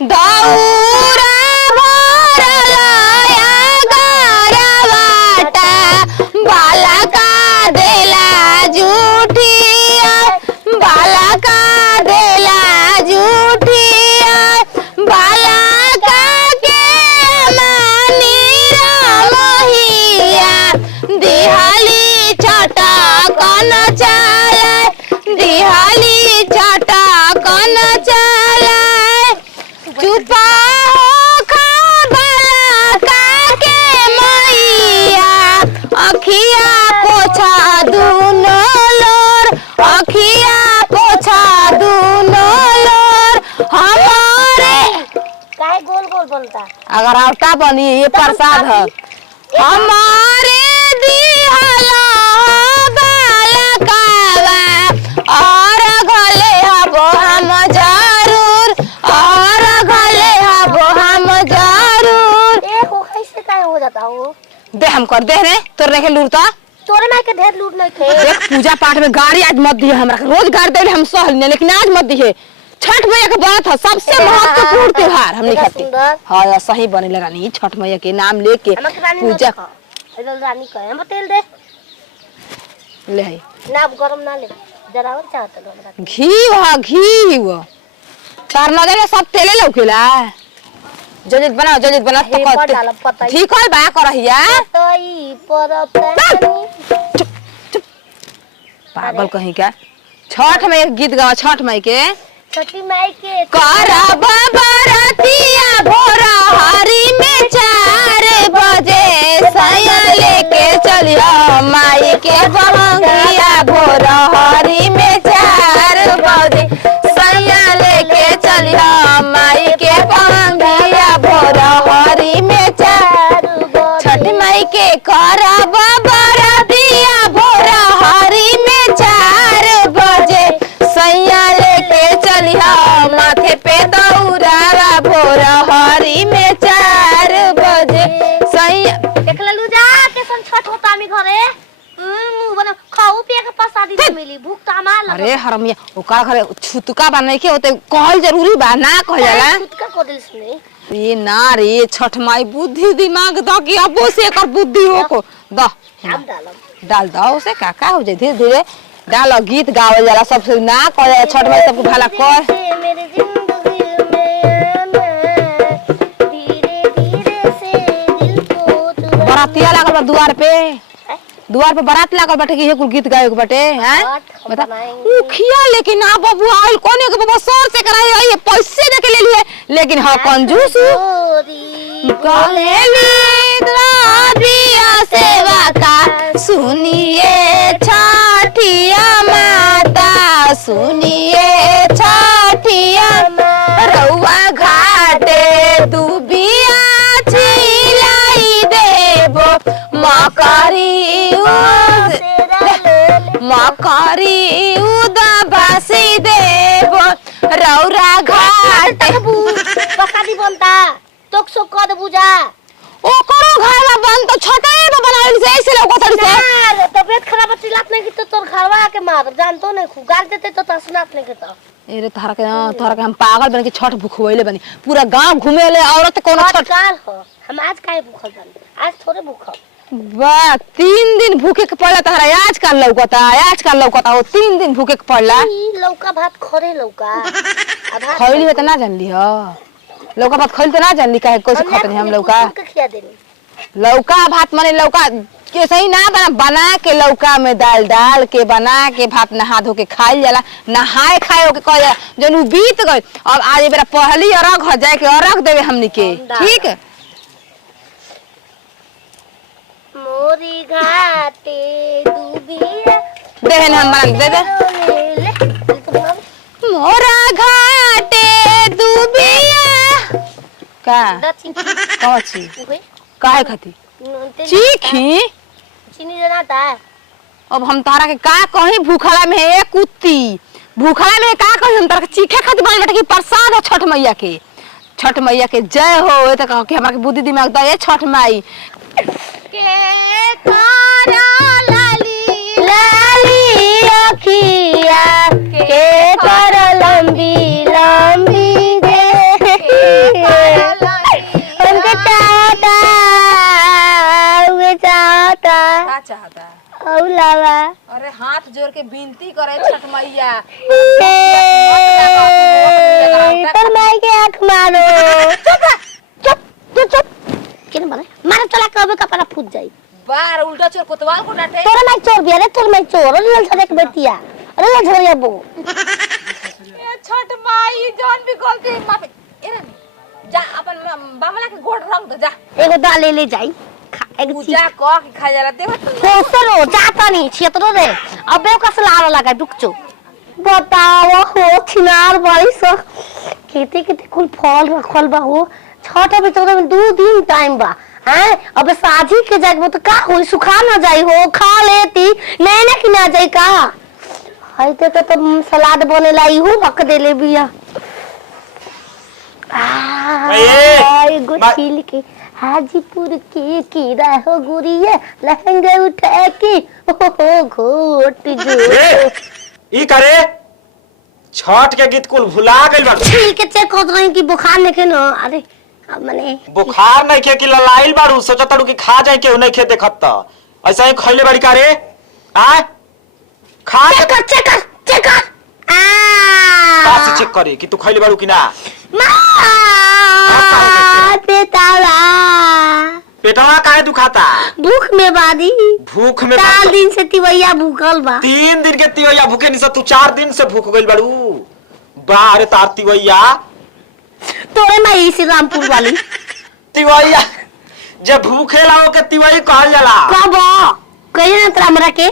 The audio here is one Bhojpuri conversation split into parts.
दौरा भरलाया गरवाटा बाला का देला जूठिया बाला का देला जूठिया बाला का के मानी रमहिया दिहाली छटा कन चले दिहाली छटा कन चले चुपा अखिया पोछा दूनो लोर अखिया पोछा दूनो लोर हमारे काहे गोल गोल बोलता अगर आवता बनी ये प्रसाद है हमारे दिहला बालकावा और घले हबो हम जरूर और घले हबो हम जरूर ए हो कैसे काहे हो जाता हो दे हम कर दे रे तोर रे के लूरता तोरे में के ढेर लूट नहीं थे देख पूजा पाठ में गाड़ी आज मत दिए हमरा रोज गाड़ी दे हम सहल ने लेकिन आज मत दिए छठ मैया के व्रत है सबसे महत्वपूर्ण त्योहार हमने खातिर हां सही बने लगा नहीं छठ मैया के नाम लेके पूजा इधर रानी कहे हम तेल दे ले है ना गरम ना ले जरा और चाहत लो हमरा घी वो तार न दे सब तेले लौकेला जल्दी बनाओ तो ठीक है बा करहिया तई पर पानी पागल कहीं का छठ में एक गीत गाओ छठ माई के छठी माई के करब बरतिया भोरा हरी में 4 बजे सैया लेके चलियो माई के बहंगिया भोरा हरी में 4 बजे सैया लेके चलियो माई के बहंगिया भोरा हरी में 4 छठ माई के करब बरतिया भोरा हरी में 4 बजे सैया लेके चलिया माथे पे दौरावा भोरा हरी में 4 बजे सैया देख ललू जा कैसन छठ होता मी घरे बना खाऊ पिए के प्रसादी तो मिली भूख त हमार लग अरे हरमिया ओका घरे छुतका बने के होते कहल जरूरी बा ना कहल जाला छुतका को दिल सुने ये ना रे छठ माई बुद्धि दिमाग द कि अबो से एकर बुद्धि होको द हम डालम डाल दो उसे काका हो जाए धीरे धीरे डालो गीत गावल जाला सबसे ना कह छठ माई सबको भला कर मेरे जिंदगी में धीरे धीरे से दिल को बरातिया लागल बा दुआर पे बारात लागल बाटे कि ये कुल गीत गावे के बाटे हैं बता उखिया लेकिन ना बाबू आइल कोने के बाबा सर से कराई ये पैसे दे के ले लिए लेकिन हां कंजूस कलेली दिया सेवा का सुनिए छठिया माता सुनिए छठिया रउआ घाटे दुबिया छिलाई देबो मकरी उदासी देबो रौरा घाट प्रसादी बनता तोक सो कद बुझा ओकरो घर में बन तो छोटा ही तो बनाइल से ऐसे लोग थोड़ी से यार तबीयत खराब चिल्लात नहीं की तो तोर घरवा के मार जानतो नहीं खु गाल देते तो तसनात नहीं के तो अरे तारा के हम पागल बन के छठ भूखवैले बनी पूरा गांव घूमेले औरत कोनो छठ काल हो हम आज काहे भूखल बन आज थोड़े भूखल वाह 3 दिन भूखे के पड़ला तारा आज काल लौकता हो 3 दिन भूखे के पड़ला ई लौका भात खरे लौका खइली है त ना जानली हो लौका भात खइल त ना जानली काहे कैसे खाते हम लौका खिया देनी लौका भात माने लौका के सही ना बना के लौका में दाल डाल के बना के भात नहा धो के खाइल जाला नहाए खाए के कह जाला जन उ बीत गई अब आज बेरा पहली अरग हो जाए के अरग देवे हमनी के ठीक मोरी घाटे दुबिया देहन हम बना दे दे मोरा घाटे दुबिया का कौची काहे खाती चीखी चीनी जनाता है अब हम तारा के का कहीं भूखला में है कुत्ती भूखला में का कहीं हम तारा के चीखे खाती बन बेटा की प्रसाद है छठ मैया के जय हो ए त कह के हमरा के बुद्धि दिमाग द ए छठ माई के कारा लाली लाली अखिया के कर लंबी लंबी दे चाहता औलावा अरे हाथ जोड़ के विनती करे छठ मैया पर माई के आंख मारो चुप किन बने मारे चला कबे कपड़ा फूट जाई बार उल्टा चोर कोतवाल को डांटे तोरा माई चोर बिया रे तोर माई चोर रे लल छड़े के बेटिया अरे लल छड़े बो छठ माई जौन भी गलती माफी एरे जा अपन बामला के गोड़ रंग दो जा एगो दाल ले जाई एक पूजा क के खा जाला देव कोसरो जाता नहीं क्षेत्र रे अबे कस लाल लगा दुखचो बताओ हो छिनार बारी सो खेती कुल फल रखल बा हो छठ में 14 में 2 दिन टाइम बा हैं अबे साझी के जागबो तो का होई सुखा ना जाई हो खा लेती लेने की ना जाई का हई तो सलाद बने लाई हो रख देले बिया आई गुछिल के हाजीपुर के कीड़ा हो गुरिया लहंगा उठा के हो घोट जो ई करे छठ के गीत कुल भुला गइल बा ठीक है चेक कर रही कि बुखार नहीं के न अरे अब मने बुखार नहीं के कि ललाइल बारू सोचत तारू कि खा जाए के नहीं खे देखत त ऐसा ही खइले बड़ी का रे आ खा के चेक कर का से चेक करे कि तू खइले बारू कि ना पेटाला पेटवा काहे दुखाता भूख में बादी भूख में 4 दिन से तिवैया भूखल बा 3 दिन के तिवैया भूखे नहीं तू 4 दिन से भूख गइल बारू बाहर तार तिवैया तोरे माई श्री रामपुर वाली तिवैया जब भूखे लाओ के तिवैया कहल जाला कब कहिए ना तोरा हमरा के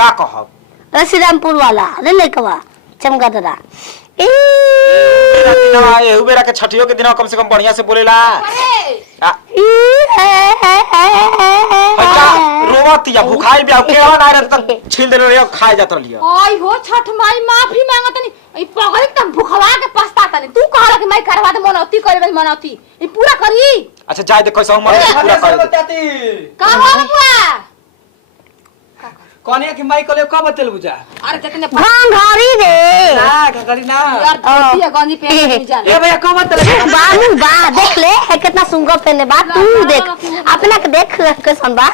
का कहब अरे श्री रामपुर वाला अरे नहीं कवा चमगादड़ा एहू बेरा के छठियों के दिनवा कम से कम बढ़िया से बोलेला रोवतिया भूखाई बिया केवा ना रे तक छील देले रे खाए जात रहियो आई हो छठ माई माफी मांगत नहीं ई पगल एकदम भूखवा के पछताता नहीं तू कहला कि मैं करवा दे मनौती करे मनौती ई पूरा करी अच्छा जाय दे कैसा उम्र पूरा कर दे का हो बुआ कोने की माई कोले कब बतल बुझा अरे कितने घरी रे ना का करी ना यार धोती गंजी पहन के जा ए भैया कब बतल बाबू बा देख ले है कितना सुंदर पहने बा तू देख अपना के देख कैसन बा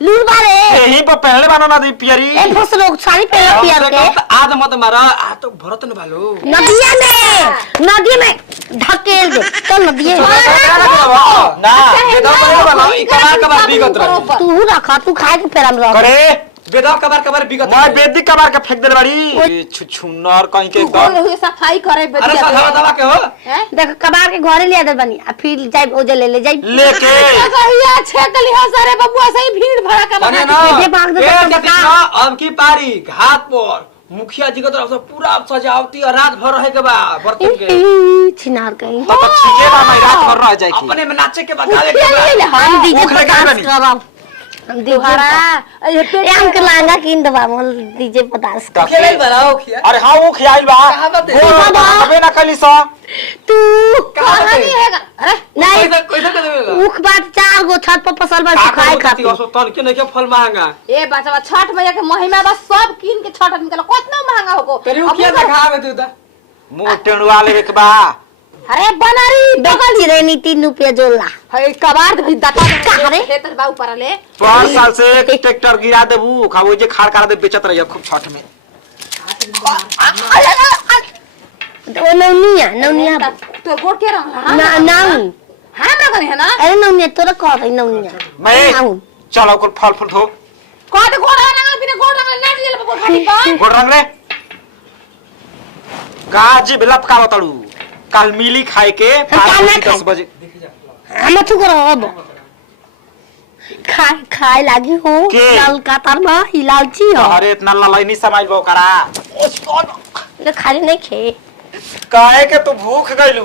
लूर बारे यही पर पहले बानो ना दी पियरी ए फस लोग साड़ी पहन पियर के आज मत मारा आ तो भरत न भालो नदी में ढकेल दे चल नदी ना बेदा करे वाला ई कबार बिगत रह तू रखा तू खाए के फेरम रह करे बेदा कबार बिगत मैं बेदी कबार के फेंक देले बड़ी छुछुन्नर कहीं के तू हुए सफाई करे अरे बदिया साधा दवा के हो हैं देख कबार के घरे ले दे बनी आ फिर जाई ओजे ले जाई लेके कहिया छेकली हो सारे बबुआ सही भीड़ भड़का अरे बना ना ये भाग दे ए तो कति ना अब की पारी घाट पर मुखिया जी के तरफ से पूरा सजावटी और रात भर रहे के बा बर्तन के छिनार कहीं तो ठीके बा मैं रात भर रह जाए की अपने में नाचे के बगाले के बा हम डीजे भूख लगा पर बनी। डांस करब हम दुहारा ये ए हमके लहंगा किन दबा मोल डीजे पर डांस कर खेले बनाओ खिया अरे हाँ वो खियाइल बा कहाँ बाते? अबे ना कली सा तू कहानी हैगा अरे नहीं कोई तो देला उख बात 4 गो छत पर पसल बा खाए खाती तन के नहीं के फल महंगा ए बचवा छठ मैया के महिमा बस सब कीन के छठ निकल कितना महंगा होगो तेरी मुखिया दिखा में तू दा मुंह टेंडवा लेवे के बा अरे बनारी बगल रे 3 रुपया जोला है कबार भी दाता रे? खेतर बा ऊपर ले 4 साल से एक ट्रैक्टर गिरा देबू खाबो जे खाड़ करा दे बेचत रहियो खूब छठ में ओ नौनिया तो गोड़ के रंग ना नाउ हां ना करे है ना अरे नौनिया तोरा कह रही नौनिया मैं चलो कुल फल फूल धो कोड गोड़ रंग बिना गोड़ रंग ना दिले बबुआ खाली का गोड़ रंग रे गाजी बिलप का बताड़ू कल मिली खाए के काल ना 10 बजे हम तू करो अब खाए लागी हो के? लाल कातर में इलायची हो अरे इतना ललाई नहीं समाइल बो करा ले खाली नहीं खे काहे के तू भूख गइलू